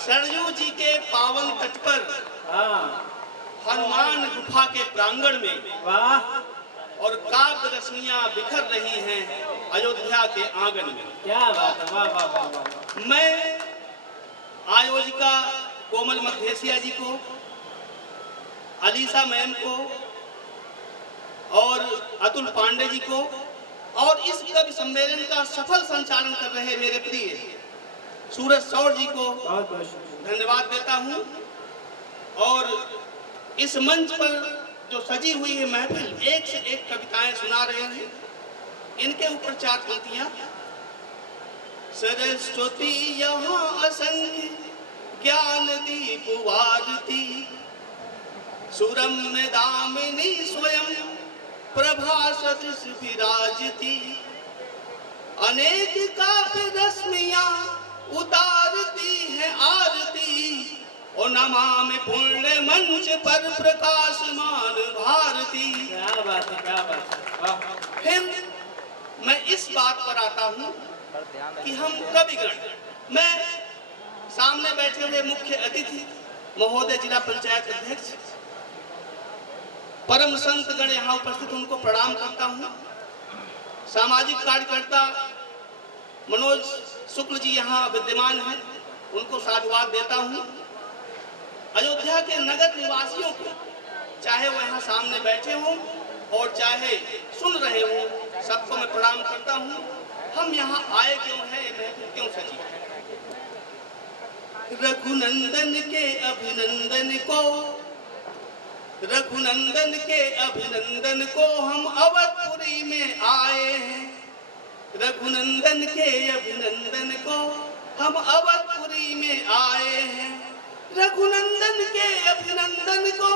सरयू जी के पावन तट पर हनुमान गुफा के प्रांगण में वाह और काव्य रश्मियां बिखर रही हैं अयोध्या के आंगन में। क्या बात है, वाह वाह वाह वाह। मैं आयोजिका कोमल मधेसिया जी को, अलीसा मैम को और अतुल पांडे जी को और इस कवि सम्मेलन का सफल संचालन कर रहे मेरे प्रिय सूरज सौर जी को धन्यवाद देता हूं। और इस मंच पर जो सजी हुई है महफिल, एक से एक कविताएं सुना रहे हैं। इनके ऊपर 4 पंक्तियां। सरस्वती यहाँ असंख्य ज्ञान दीप वारती, सुरम्य दामिनी स्वयं प्रभा सदृश विराजती, अनेक काव्य रश्मियां उतारती है आरती, और नमामि पुण्य मंच पर प्रकाशमान भारती। क्या बात है, क्या बात है, वाह। फिर मैं इस बात पर आता हूं कि हम कविगण, मैं सामने बैठे हुए मुख्य अतिथि महोदय जिला पंचायत अध्यक्ष परम संत गण यहाँ उपस्थित, उनको प्रणाम करता हूँ। सामाजिक कार्यकर्ता मनोज शुक्ल जी यहाँ विद्यमान हैं, उनको साधुवाद देता हूँ। अयोध्या के नगर निवासियों को, चाहे वो यहाँ सामने बैठे हों और चाहे सुन रहे हों, सबको मैं प्रणाम करता हूँ। हम यहाँ आए क्यों हैं, ये महफिल क्यों सजी है? रघुनंदन के अभिनंदन को, रघुनंदन के अभिनंदन को हम अवधपुरी में आए हैं। रघुनंदन के अभिनंदन को हम अवधपुरी में आए हैं। रघुनंदन के अभिनंदन को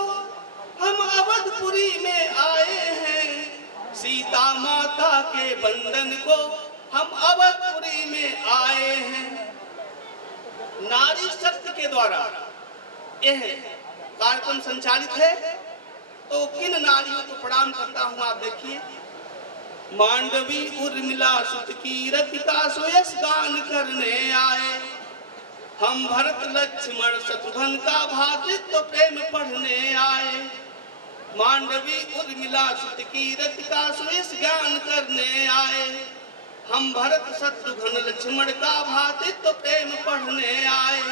हम अवधपुरी में आए हैं। सीता माता के बंधन को हम अवधपुरी में आए हैं। नारी शक्ति के द्वारा यह कार्यक्रम संचालित है, तो किन नारियों को प्रणाम करता हूं आप देखिए। मांडवी उर्मिला सुत की रतिका सुयस गान करने आए, हम भरत लक्ष्मण शत्रुघ्न का भ्रातृत्व प्रेम पढ़ने आए। मांडवी उर्मिला सुत की रतिका सुयस गान करने आए, हम भरत शत्रुघ्न लक्ष्मण का भ्रातृत्व प्रेम पढ़ने आए।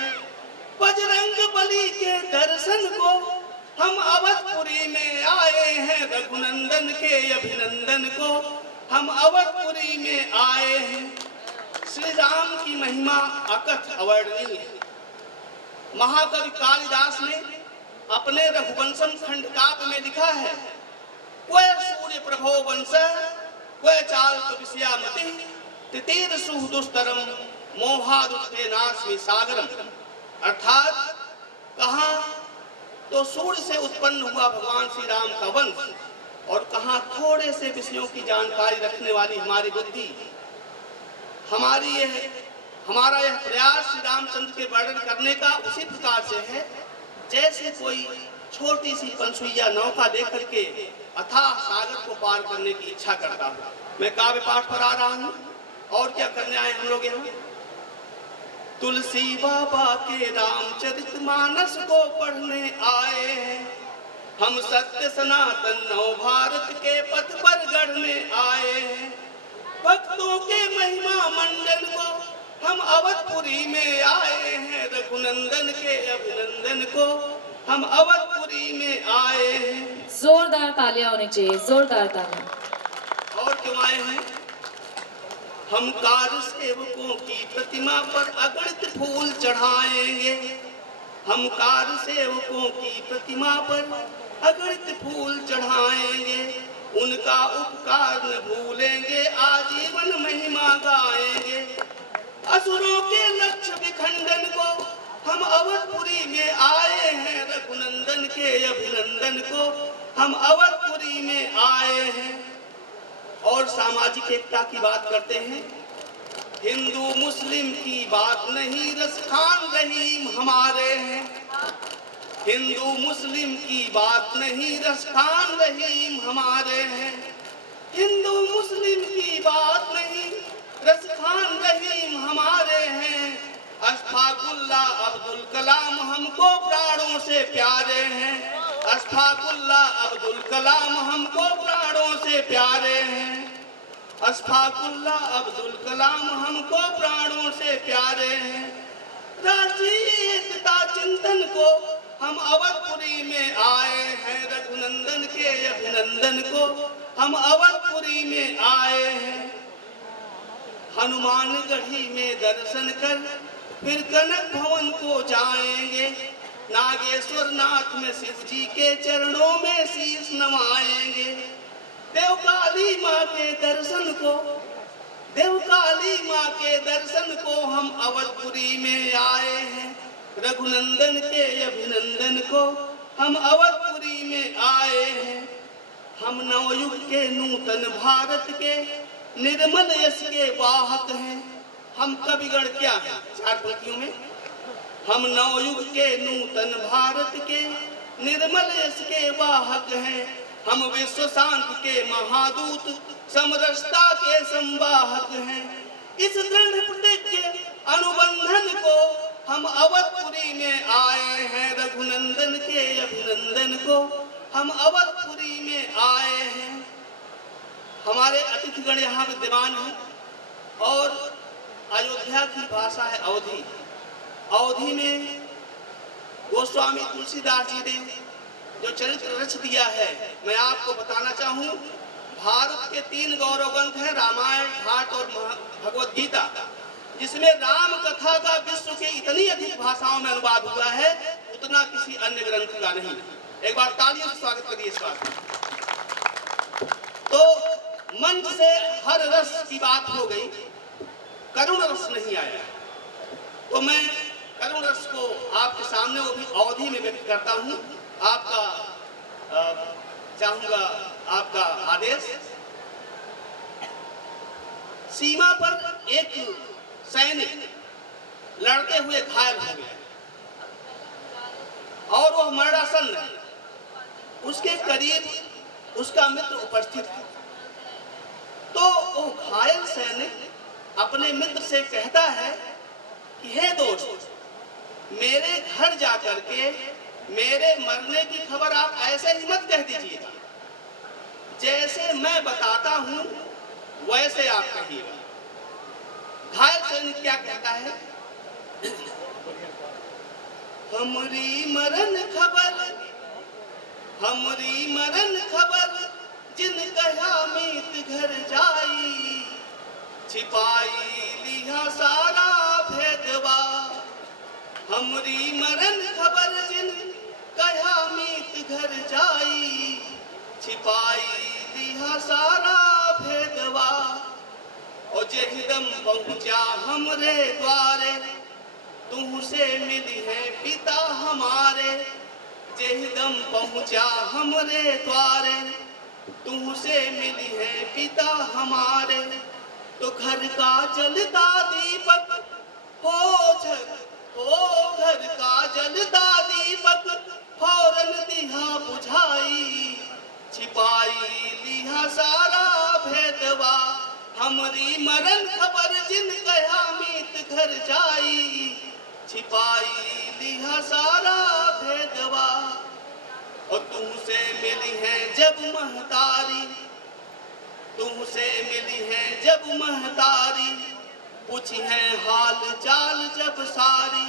बजरंग बली के दर्शन को हम अवधपुरी में आए हैं। रघुनंदन के अभिनंदन को हम अवधपुरी में आए हैं। श्री राम की महिमा अकथ अवर्णनीय है। महाकवि कालिदास ने अपने रघुवंशम खंड काव्य में लिखा है, क्वै सूर्य प्रभो वंश क्वै चाल्क विषयामति, तितीर सुहृदुस्तरम मोहादुत्थे नास्मि सागरम। अर्थात कहाँ तो सूर्य से उत्पन्न हुआ भगवान श्री राम का वंश, और कहाँ थोड़े से विषयों की जानकारी रखने वाली हमारी बुद्धि। हमारा यह प्रयास श्री रामचंद्र के वर्णन करने का उसी प्रकार से है जैसे कोई छोटी सी पंसुइया नौका लेकर के अथाह सागर को पार करने की इच्छा करता हूँ। मैं काव्य पाठ पर आ रहा हूँ, और क्या करने आए हम लोग यहाँ। तुलसी बाबा के रामचरितमानस को पढ़ने आए हैं, हम सत्य सनातन नव भारत के पथ पर गढ़ने आए हैं। भक्तों के महिमा मंडल को हम अवधपुरी में आए हैं। रघुनंदन के अभिनंदन को हम अवधपुरी में आए हैं। जोरदार तालियां होनी चाहिए, जोरदार तालियां। और क्यों आए हैं? हम कार सेवकों की प्रतिमा पर अगणित फूल चढ़ाएंगे। हम कार सेवकों की प्रतिमा पर अगणित फूल चढ़ाएंगे। उनका उपकार न भूलेंगे, आजीवन महिमा गाएंगे। असुरों के लक्ष्य विखंडन को हम अवधपुरी में आए हैं। रघुनंदन के अभिनंदन को हम अवधपुरी में आए हैं। और सामाजिक एकता की बात करते हैं। हिंदू मुस्लिम की बात नहीं, रसखान रहीम हमारे हैं। हिंदू मुस्लिम की बात नहीं, रसखान रहीम हमारे हैं। हिंदू मुस्लिम की बात नहीं, रसखान रहीम हमारे हैं। अशफाकुल्ला अब्दुल कलाम हमको प्राणों से प्यारे हैं। अशफाकुल्ला अब्दुल कलाम हमको प्राणों से प्यारे हैं। अशफाकुल्ला अब्दुल कलाम हमको प्राणों से प्यारे हैं। राष्ट्रीय एकता चिंतन को हम अवधपुरी में आए हैं। रघुनंदन के अभिनंदन को हम अवधपुरी में आए हैं। हनुमानगढ़ी में दर्शन कर फिर कनक भवन को जाएंगे। नागेश्वर नाथ में शिव जी के चरणों में शीश नवाएंगे। देवकाली माँ के दर्शन को देवकाली माँ के दर्शन को हम अवधपुरी में आए हैं। रघुनंदन के अभिनंदन को हम अवधपुरी में आए हैं। हम नवयुग के नूतन भारत के निर्मल यश के वाहक हैं। हम कविगण क्या हैं? चार पंक्तियों में हम नवयुग के नूतन भारत के निर्मल यश के वाहक हैं। हम विश्व शांति के महादूत समरसता के संवाहक हैं। इस दृढ़ प्रतिज्ञ अनुबंधन को हम अवधपुरी में आए हैं। रघुनंदन के अभिनंदन को हम अवधपुरी में आए हैं। हमारे अतिथिगण यहाँ विद्यमान हैं और अयोध्या की भाषा है अवधी। अवधी में गोस्वामी तुलसीदास जी ने जो चरित्र रच दिया है, मैं आपको बताना चाहूँ। भारत के 3 गौरव ग्रंथ हैं, रामायण, भाट और भगवत गीता, जिसमें राम कथा का विश्व के इतनी अधिक भाषाओं में अनुवाद हुआ है उतना किसी अन्य ग्रंथ का नहीं। एक बार तालियों से स्वागत करिए इस बात। तो मंच से हर रस की बात हो गई, करुण रस नहीं आया। तो मैं करुण रस को आपके सामने वो भी अवधि में व्यक्त करता हूँ। आपका चाहूंगा आपका आदेश। सीमा पर एक सैनिक लड़ते हुए घायल हो गया और वह मरणासन्न है। उसके करीब उसका मित्र उपस्थित है। तो वो घायल सैनिक अपने मित्र से कहता है कि हे दोस्त, मेरे घर जाकर के मेरे मरने की खबर आप ऐसे ही मत कह दीजिएगा। जैसे मैं बताता हूं वैसे आप कहिएगा। घायल सैनिक क्या कहता है? हमरी मरण खबर जिन कयामत घर जाई, छिपाई लिया सारा भेदवा। हमरी मरण खबर जिन कयामत घर जाई, छिपाई लिया सारा भेदवा। और जेहिदम पहुंचा हमरे द्वारे, तुमसे मिली है पिता हमारे। जेहिदम पहुंचा हमरे द्वारे, तुमसे मिली है पिता हमारे। तो घर का जलता दीपक घर का जलता दीपक फौरन दिया बुझाई, छिपाई लिया सारा भेदवा। हमरी मरण खबर जिन कयामत घर जाई, छिपाई लिया सारा भेदवा। और तुमसे मिली है जब महतारी, तुमसे मिली है जब महतारी, पूछी है हाल चाल जब सारी।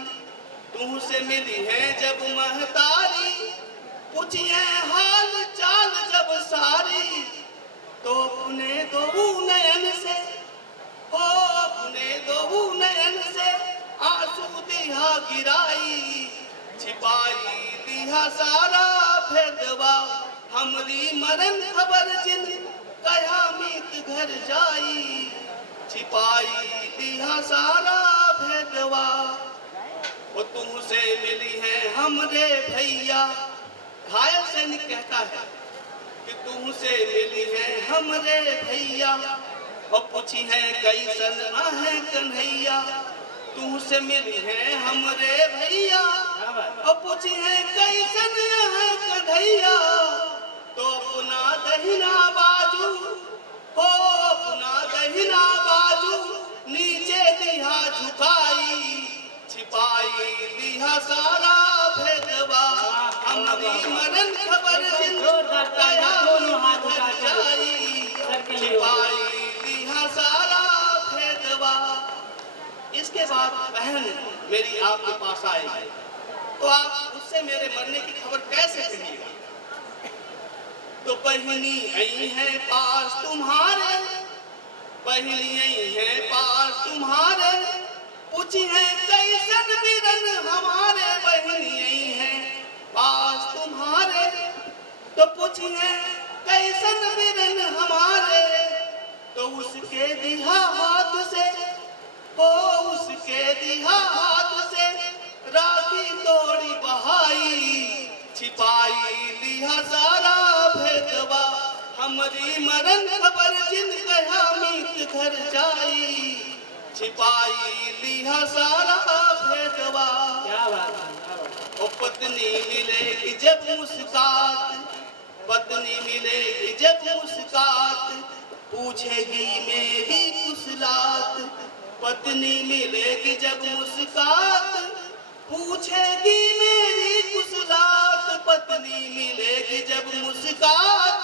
तुमसे मिली है जब महतारी, पूछी है हाल चाल जब सारी। तो अपने दो नयन से आंसू दिया गिराई, छिपाई दिया सारा भेदवा। हमरी मरण खबर जिन कयामत घर जाई, छिपाई दिया सारा भेदवा। वो तुमसे मिली है हमरे भैया। घायल सैनिक कहता है कि तुमसे मिली है हमरे भैया। और पूछी है कैसन है कन्हैया, तुमसे मिली है हमरे भैया। और पूछी है कैसन है कन्हैया, तो अपना दहिना बाजू अपना दहिना बाजू नीचे दिया झुकाई, लिहा सारा भेदवा हमरी मरण खबर जिन कया घर जाई छिपाई लिहा सारा भेदवा। इसके बाद बहन मेरी आपके पास आई तो आप उससे मेरे मरने की खबर कैसे कहिएगा? तो बहनी आई है पास तुम्हारे, बहनी आई है पास तुम्हारे, पूछी है कैसन बिरन हमारे। बहनी आई है पास तुम्हारे तो पूछी है कैसन बिरन हमारे। तो उसके दिहा हाथ से उसके दिहा हाथ से राखी तोड़ी बहाई छिपाई लिहा सारा भेदवा हमरी मरण खबर जिन कहा मीत घर जाई छिपाई लिहा सारा भेदवा। क्या बात है। ओ पत्नी मिलेगी जब मुस्कात, पत्नी मिलेगी जब मुस्कात, पूछेगी मेरी कुशलात। पत्नी मिलेगी जब मुस्कात, पूछेगी मेरी कुशलात। पत्नी मिलेगी जब मुस्कात,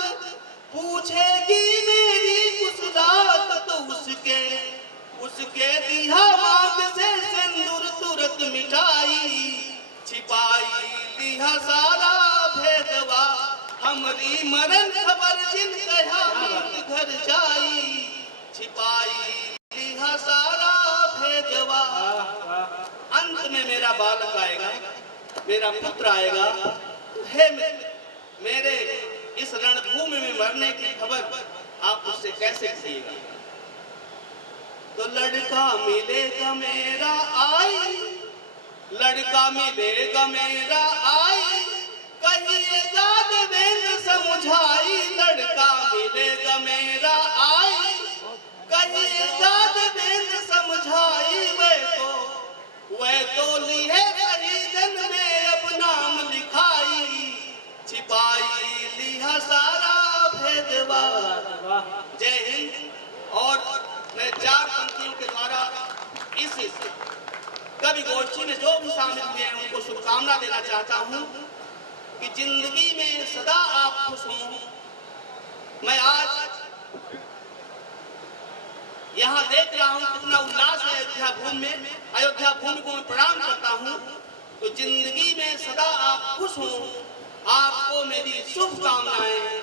पूछेगी मेरी कुशलात। तो उसके दिहा मांग से सिंदूर तुरंत मिठाई छिपाई लिहा सारा भेदवा हमरी मरण खबर जिन कहा मीत घर जाई छिपाई लिहा सारा भेदवा। अंत में मेरा बालक आएगा, मेरा पुत्र आएगा, हे मेरे इस रणभूमि में मरने की खबर आप उससे कैसे कहिएगा? तो लड़का मिलेगा मेरा आई, लड़का मिलेगा मेरा आई, कहिएगा देवेंद्र समझाई। लड़का मिलेगा मेरा आई, कहिएगा देवेंद्र समझाई। वह तो लिहे शहीदन में अब नाम लिखाई छिपाई लिहा सारा भेदवा। जय हिंद। और मैं 4 पंक्तियों के द्वारा इस कवि गोष्ठी में जो भी शामिल हुए हैं उनको शुभकामना देना चाहता हूँ कि जिंदगी में सदा आप खुश हों। मैं आज यहाँ देख रहा हूँ कितना उल्लास है अयोध्या भूमि में, अयोध्या भूमि को मैं प्रणाम करता हूँ। तो जिंदगी में सदा आप खुश हों, आपको मेरी शुभकामनाएं।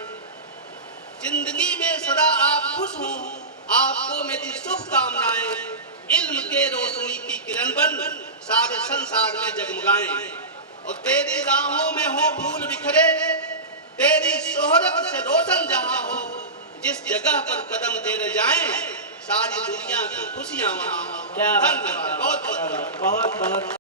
जिंदगी में सदा आप खुश हों, आपको मेरी शुभकामनाएं। इल्म के रोशनी की किरण बन सारे संसार में जगमगाएं। और तेरी राहों में हो फूल बिखरे, तेरी शोहरत से रोशन जहां हो, जिस जगह पर कदम तेरे जाएं सारी दुनिया की खुशियां वहां हो। क्या धन्यवाद। बहुत बहुत बहुत बहुत